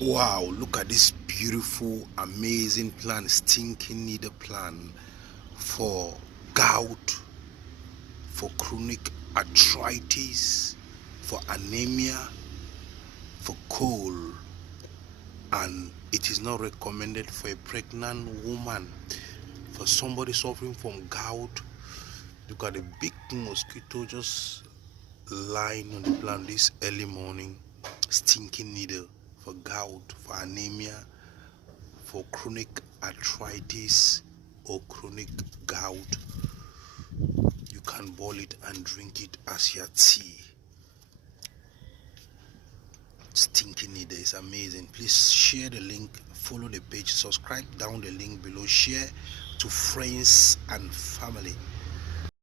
Wow, look at this beautiful, amazing plant, stinking needle plant for gout, for chronic arthritis, for anemia, for cold, and it is not recommended for a pregnant woman. For somebody suffering from gout, look at the big mosquito just lying on the plant this early morning. Stinking needle for gout, for anemia, for chronic arthritis or chronic gout. You can boil it and drink it as your tea. Stinking needle is amazing. Please share the link, follow the page, subscribe down the link below, share to friends and family.